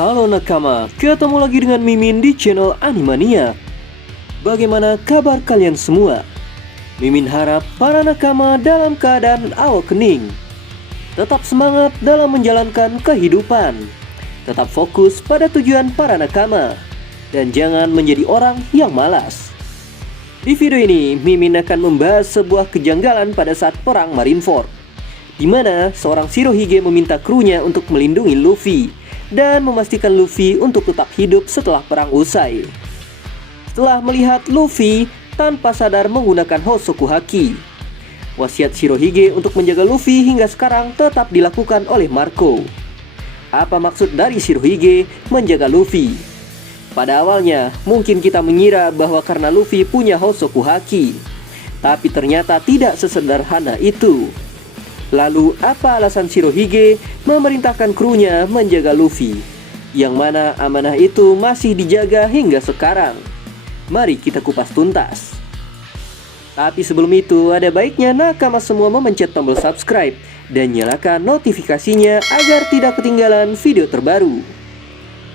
Halo nakama, ketemu lagi dengan Mimin di channel Animania. Bagaimana kabar kalian semua? Mimin harap para nakama dalam keadaan awakening, tetap semangat dalam menjalankan kehidupan, tetap fokus pada tujuan para nakama, dan jangan menjadi orang yang malas. Di video ini, Mimin akan membahas sebuah kejanggalan pada saat perang Marineford, di mana seorang Shirohige meminta krunya untuk melindungi Luffy dan memastikan Luffy untuk tetap hidup setelah perang usai. Setelah melihat Luffy tanpa sadar menggunakan Hosoku Haki, wasiat Shirohige untuk menjaga Luffy hingga sekarang tetap dilakukan oleh Marco. Apa maksud dari Shirohige menjaga Luffy? Pada awalnya, mungkin kita mengira bahwa karena Luffy punya Hosoku Haki, tapi ternyata tidak sesederhana itu. Lalu apa alasan Shirohige memerintahkan krunya menjaga Luffy, yang mana amanah itu masih dijaga hingga sekarang? Mari kita kupas tuntas. Tapi sebelum itu, ada baiknya nakama semua memencet tombol subscribe dan nyalakan notifikasinya agar tidak ketinggalan video terbaru.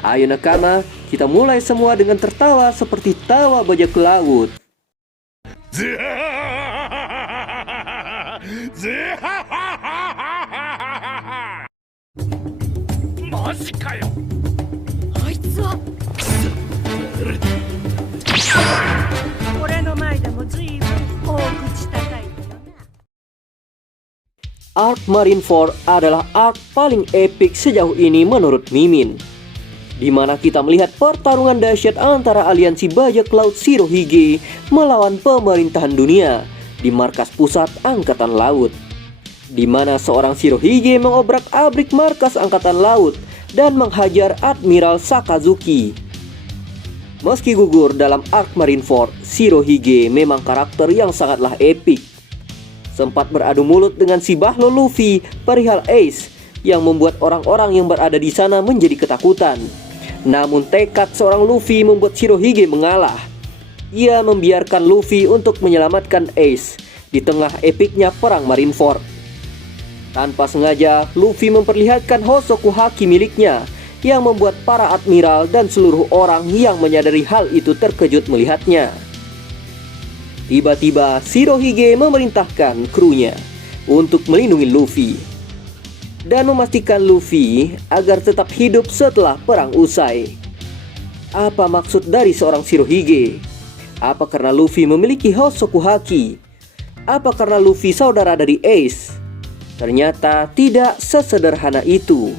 Ayo nakama, kita mulai semua dengan tertawa seperti tawa bajak laut. Arc Marineford adalah arc paling epik sejauh ini menurut Mimin, di mana kita melihat pertarungan dahsyat antara aliansi bajak laut Shirohige melawan pemerintahan dunia di markas pusat Angkatan Laut, di mana seorang Shirohige mengobrak-abrik markas Angkatan Laut dan menghajar Admiral Sakazuki. Meski gugur dalam arc Marineford, Shirohige memang karakter yang sangatlah epik. Sempat beradu mulut dengan si Bahlo Luffy perihal Ace yang membuat orang-orang yang berada di sana menjadi ketakutan. Namun tekad seorang Luffy membuat Shirohige mengalah. Ia membiarkan Luffy untuk menyelamatkan Ace di tengah epiknya perang Marineford. Tanpa sengaja, Luffy memperlihatkan Hosoku Haki miliknya yang membuat para admiral dan seluruh orang yang menyadari hal itu terkejut melihatnya. Tiba-tiba Shirohige memerintahkan krunya untuk melindungi Luffy dan memastikan Luffy agar tetap hidup setelah perang usai. Apa maksud dari seorang Shirohige? Apa karena Luffy memiliki Hosoku Haki? Apa karena Luffy saudara dari Ace? Ternyata tidak sesederhana itu.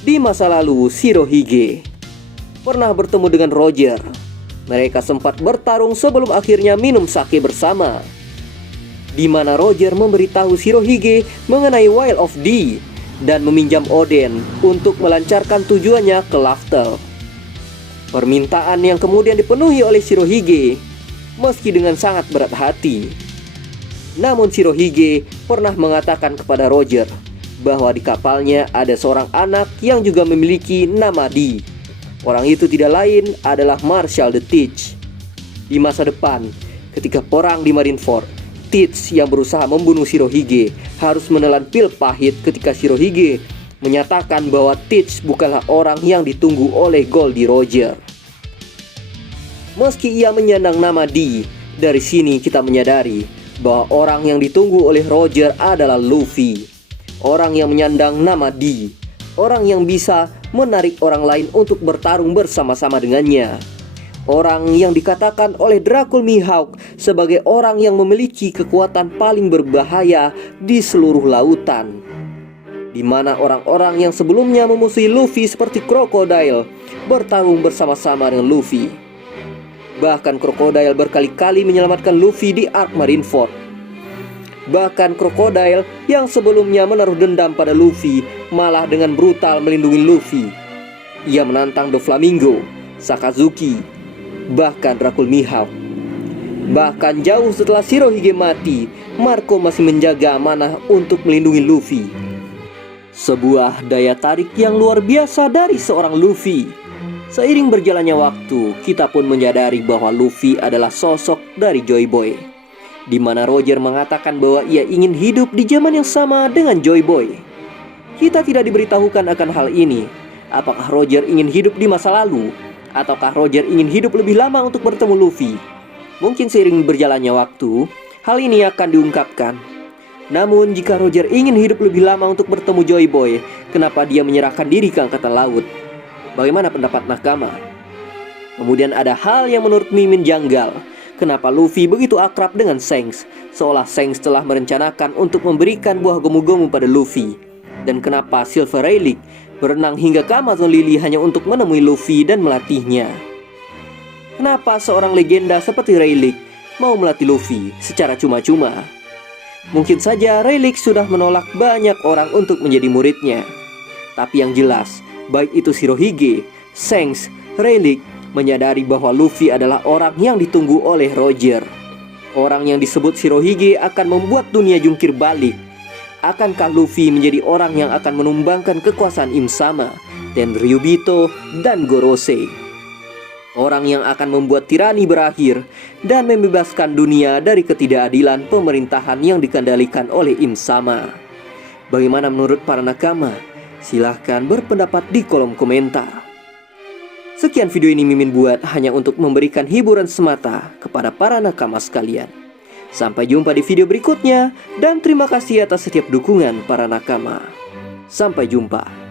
Di masa lalu, Shirohige pernah bertemu dengan Roger. Mereka sempat bertarung sebelum akhirnya minum sake bersama, di mana Roger memberitahu Shirohige mengenai Wild of D dan meminjam Oden untuk melancarkan tujuannya ke Laftel. Permintaan yang kemudian dipenuhi oleh Shirohige meski dengan sangat berat hati. Namun Shirohige pernah mengatakan kepada Roger bahwa di kapalnya ada seorang anak yang juga memiliki nama D. Orang itu tidak lain adalah Marshal the Teach. Di masa depan, ketika perang di Marineford, Teach yang berusaha membunuh Shirohige harus menelan pil pahit ketika Shirohige menyatakan bahwa Teach bukanlah orang yang ditunggu oleh Goldie Roger. Meski ia menyandang nama D, dari sini kita menyadari bahwa orang yang ditunggu oleh Roger adalah Luffy. Orang yang menyandang nama D, orang yang bisa menarik orang lain untuk bertarung bersama-sama dengannya. Orang yang dikatakan oleh Dracul Mihawk sebagai orang yang memiliki kekuatan paling berbahaya di seluruh lautan, di mana orang-orang yang sebelumnya memusuhi Luffy seperti Crocodile bertarung bersama-sama dengan Luffy. Bahkan Crocodile berkali-kali menyelamatkan Luffy di arc Marineford. Bahkan Crocodile yang sebelumnya menaruh dendam pada Luffy malah dengan brutal melindungi Luffy. Ia menantang Doflamingo, Sakazuki, bahkan Dracul Mihawk. Bahkan jauh setelah Shirohige mati, Marco masih menjaga amanah untuk melindungi Luffy. Sebuah daya tarik yang luar biasa dari seorang Luffy. Seiring berjalannya waktu, kita pun menyadari bahwa Luffy adalah sosok dari Joy Boy, di mana Roger mengatakan bahwa ia ingin hidup di zaman yang sama dengan Joy Boy. Kita tidak diberitahukan akan hal ini, Apakah Roger ingin hidup di masa lalu? Ataukah Roger ingin hidup lebih lama untuk bertemu Luffy? Mungkin seiring berjalannya waktu, hal ini akan diungkapkan. Namun jika Roger ingin hidup lebih lama untuk bertemu Joy Boy, kenapa dia menyerahkan diri ke Angkatan Laut? Bagaimana pendapat Nakama? Kemudian ada hal yang menurut Mimin janggal. Kenapa Luffy begitu akrab dengan Shanks? Seolah Shanks telah merencanakan untuk memberikan buah gomu-gomu pada Luffy. Dan kenapa Silver Rayleigh berenang hingga ke Amazon Lily hanya untuk menemui Luffy dan melatihnya? Kenapa seorang legenda seperti Rayleigh mau melatih Luffy secara cuma-cuma? Mungkin saja Rayleigh sudah menolak banyak orang untuk menjadi muridnya. Tapi yang jelas, baik itu Shirohige, Shanks, Rayleigh menyadari bahwa Luffy adalah orang yang ditunggu oleh Roger. Orang yang disebut Shirohige akan membuat dunia jungkir balik. Akankah Luffy menjadi orang yang akan menumbangkan kekuasaan Im Sama, Tenryubito, dan Gorosei? Orang yang akan membuat tirani berakhir dan membebaskan dunia dari ketidakadilan pemerintahan yang dikendalikan oleh Im Sama. Bagaimana menurut para nakama? Silahkan berpendapat di kolom komentar. Sekian video ini Mimin buat hanya untuk memberikan hiburan semata kepada para nakama sekalian. Sampai jumpa di video berikutnya dan terima kasih atas setiap dukungan para nakama. Sampai jumpa.